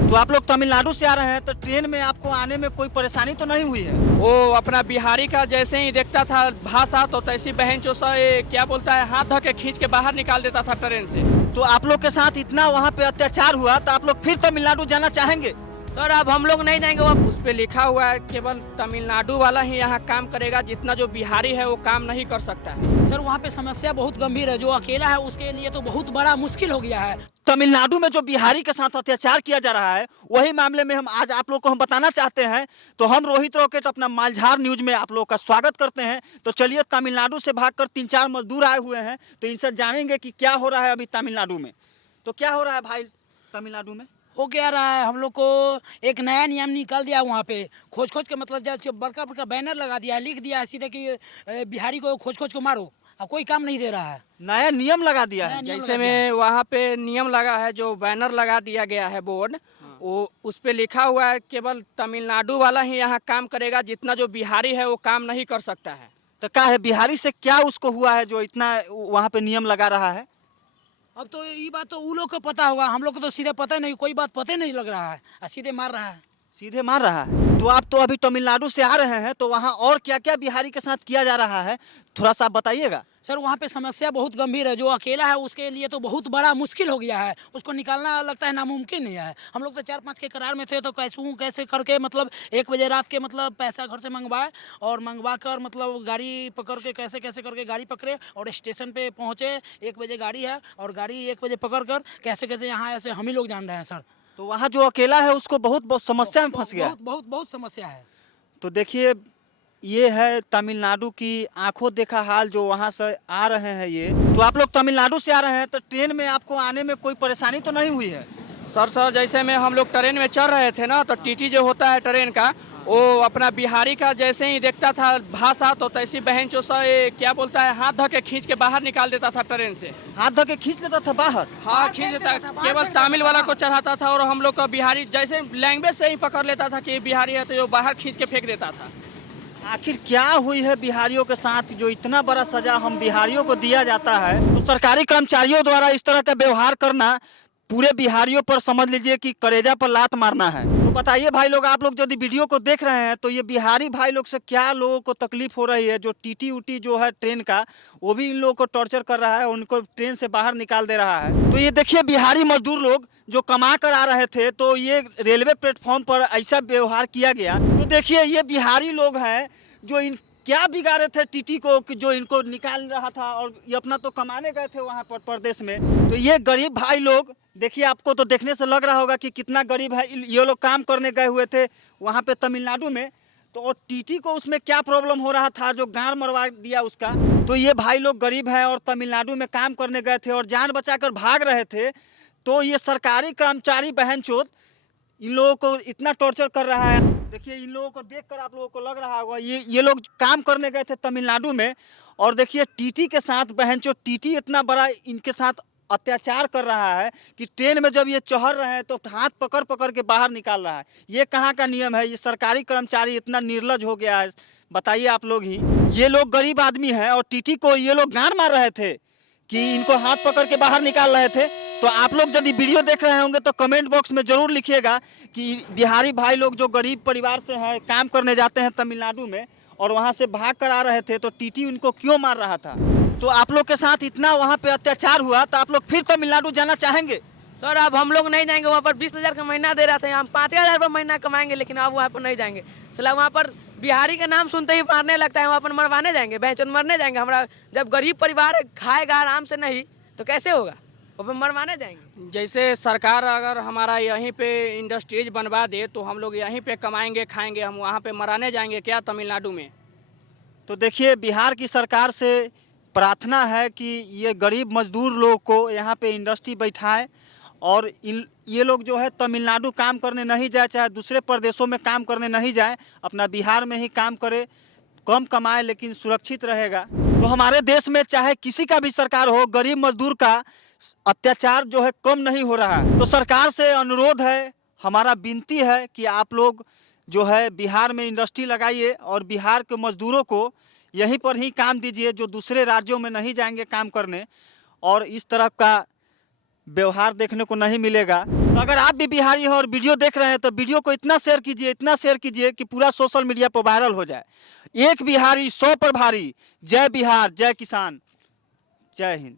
तो आप लोग तमिलनाडु से आ रहे हैं तो ट्रेन में आपको आने में कोई परेशानी तो नहीं हुई है? वो अपना बिहारी का जैसे ही देखता था भाषा तो तैसी बहन चो क्या बोलता है, हाथ धो के खींच के बाहर निकाल देता था ट्रेन से। तो आप लोग के साथ इतना वहाँ पे अत्याचार हुआ तो आप लोग फिर तमिलनाडु जाना चाहेंगे? सर अब हम लोग नहीं जाएंगे, वहाँ उस पे लिखा हुआ है केवल तमिलनाडु वाला ही यहाँ काम करेगा, जितना जो बिहारी है वो काम नहीं कर सकता है। सर वहाँ पे समस्या बहुत गंभीर है, जो अकेला है उसके लिए तो बहुत बड़ा मुश्किल हो गया है। तमिलनाडु में जो बिहारी के साथ अत्याचार किया जा रहा है वही मामले में हम आज आप लोग को हम बताना चाहते हैं। तो हम रोहित रॉकेट अपना मालझार न्यूज में आप लोग का स्वागत करते हैं। तो चलिए, तमिलनाडु से भागकर 3-4 मजदूर आए हुए हैं तो इनसे जानेंगे कि क्या हो रहा है अभी तमिलनाडु में। तो क्या हो रहा है भाई तमिलनाडु में? हो क्या रहा है, हम लोग को एक नया नियम निकाल दिया वहाँ पे, खोज खोज के मतलब बड़का बड़का बैनर लगा दिया है, लिख दिया है सीधे कि बिहारी को खोज खोज को मारो। अब कोई काम नहीं दे रहा है, नया नियम लगा दिया है। जैसे में वहाँ पे नियम लगा है, जो बैनर लगा दिया गया है बोर्ड, वो उस पे लिखा हुआ है केवल तमिलनाडु वाला ही यहाँ काम करेगा, जितना जो बिहारी है वो काम नहीं कर सकता है। तो क्या है, बिहारी से क्या उसको हुआ है जो इतना वहाँ पे नियम लगा रहा है? अब तो ये बात तो उन लोग को पता होगा, हम लोग को तो सीधे पता नहीं, कोई बात पता नहीं लग रहा है, सीधे मार रहा है। सीधे मार रहा है। तो आप तो अभी तमिलनाडु से आ रहे हैं तो वहाँ और क्या क्या बिहारी के साथ किया जा रहा है, थोड़ा सा बताइएगा। सर वहाँ पे समस्या बहुत गंभीर है, जो अकेला है उसके लिए तो बहुत बड़ा मुश्किल हो गया है, उसको निकालना लगता है नामुमकिन नहीं है। हम लोग तो 4-5 के करार में थे, तो कैसे करके मतलब 1 बजे रात के मतलब पैसा घर से मंगवाए और मंगवा कर मतलब गाड़ी पकड़ के कैसे कैसे करके गाड़ी पकड़े और स्टेशन पे पहुँचे। 1 बजे गाड़ी है और गाड़ी 1 बजे पकड़ कर कैसे कैसे यहाँ ऐसे हम ही लोग जान रहे हैं सर। तो वहाँ जो अकेला है उसको बहुत बहुत समस्या में फंस गया। बहुत बहुत बहुत समस्या है। तो देखिए, ये है तमिलनाडु की आंखों देखा हाल जो वहाँ से आ रहे हैं ये। तो आप लोग तमिलनाडु से आ रहे हैं तो ट्रेन में आपको आने में कोई परेशानी तो नहीं हुई है? सर जैसे में हम लोग ट्रेन में चढ़ रहे थे ना, तो टीटी जो होता है ट्रेन का, वो अपना बिहारी का जैसे ही देखता था भाषा तो तैसी बहन चो क्या बोलता है, हाथ धो के खींच के बाहर निकाल देता था ट्रेन से। हाथ धो के खींच लेता था बाहर? हाँ, खींच देता, केवल तमिल वाला को चढ़ाता था और हम लोग का बिहारी जैसे लैंग्वेज से ही पकड़ लेता था कि बिहारी है, तो जो बाहर खींच के फेंक देता था। आखिर क्या हुई है बिहारियों के साथ जो इतना बड़ा सजा हम बिहारियों को दिया जाता है? तो सरकारी कर्मचारियों द्वारा इस तरह का व्यवहार करना पूरे बिहारियों पर समझ लीजिए कि कलेजा पर लात मारना है। तो बताइए भाई लोग, आप लोग यदि वीडियो को देख रहे हैं तो ये बिहारी भाई लोग से क्या लोगों को तकलीफ हो रही है? जो टीटी उटी जो है ट्रेन का, वो भी इन लोगों को टॉर्चर कर रहा है, उनको ट्रेन से बाहर निकाल दे रहा है। तो ये देखिए, बिहारी मजदूर लोग जो कमा कर आ रहे थे तो ये रेलवे प्लेटफॉर्म पर ऐसा व्यवहार किया गया। तो देखिए, ये बिहारी लोग हैं जो इन क्या बिगाड़े थे टीटी को कि जो इनको निकाल रहा था, और ये अपना तो कमाने गए थे वहाँ पर प्रदेश में। तो ये गरीब भाई लोग देखिए, आपको तो देखने से लग रहा होगा कि कितना गरीब है। ये लोग काम करने गए हुए थे वहाँ पे तमिलनाडु में, तो टीटी को उसमें क्या प्रॉब्लम हो रहा था जो गाड़ मरवा दिया उसका। तो ये भाई लोग गरीब हैं और तमिलनाडु में काम करने गए थे और जान बचाकर भाग रहे थे। तो ये सरकारी कर्मचारी बहनचोद इन लोगों को इतना टॉर्चर कर रहा है। देखिए, इन लोगों को देखकर आप लोगों को लग रहा होगा ये लोग काम करने गए थे तमिलनाडु में, और देखिए टीटी के साथ बहनचोद टीटी इतना बड़ा इनके साथ अत्याचार कर रहा है कि ट्रेन में जब ये चढ़ रहे हैं तो हाथ पकड़ पकड़ के बाहर निकाल रहा है। ये कहाँ का नियम है? ये सरकारी कर्मचारी इतना निर्लज हो गया है, बताइए आप लोग ही। ये लोग गरीब आदमी हैं और टीटी को ये लोग गाड़ मार रहे थे कि इनको हाथ पकड़ के बाहर निकाल रहे थे। तो आप लोग यदि वीडियो देख रहे होंगे तो कमेंट बॉक्स में ज़रूर लिखिएगा कि बिहारी भाई लोग जो गरीब परिवार से हैं, काम करने जाते हैं तमिलनाडु में और वहाँ से भाग कर आ रहे थे, तो टीटी उनको क्यों मार रहा था? तो आप लोग के साथ इतना वहाँ पे अत्याचार हुआ तो आप लोग फिर तमिलनाडु जाना चाहेंगे? सर अब हम लोग नहीं जाएंगे, वहाँ पर 20,000 का महीना दे रहा था, हम 5,000 रुपये महीना कमाएंगे, लेकिन अब वहाँ पर नहीं जाएंगे। सला वहाँ पर बिहारी का नाम सुनते ही मारने लगता है, वहाँ पर मरवाने जाएंगे, बेचन मरने जाएंगे। हमारा जब गरीब परिवार खाएगा आराम से नहीं तो कैसे होगा, वो मरवाने जाएंगे। जैसे सरकार अगर हमारा यहीं पे इंडस्ट्रीज बनवा दे तो हम लोग यहीं पे कमाएंगे खाएंगे, हम वहाँ पे मराने जाएंगे क्या तमिलनाडु में? तो देखिए, बिहार की सरकार से प्रार्थना है कि ये गरीब मजदूर लोग को यहाँ पे इंडस्ट्री बैठाए और ये लोग जो है तमिलनाडु काम करने नहीं जाए, चाहे दूसरे प्रदेशों में काम करने नहीं जाए, अपना बिहार में ही काम करे, कम कमाए लेकिन सुरक्षित रहेगा। तो हमारे देश में चाहे किसी का भी सरकार हो, गरीब मजदूर का अत्याचार जो है कम नहीं हो रहा है। तो सरकार से अनुरोध है, हमारा विनती है कि आप लोग जो है बिहार में इंडस्ट्री लगाइए और बिहार के मजदूरों को यहीं पर ही काम दीजिए, जो दूसरे राज्यों में नहीं जाएंगे काम करने। और इस तरह का व्यवहार देखने को नहीं मिलेगा। तो अगर आप भी बिहारी हैं और वीडियो देख रहे हैं तो वीडियो को इतना शेयर कीजिए कि पूरा सोशल मीडिया पर वायरल हो जाए। एक बिहारी 100 पर भारी। जय बिहार, जय किसान, जय हिंद।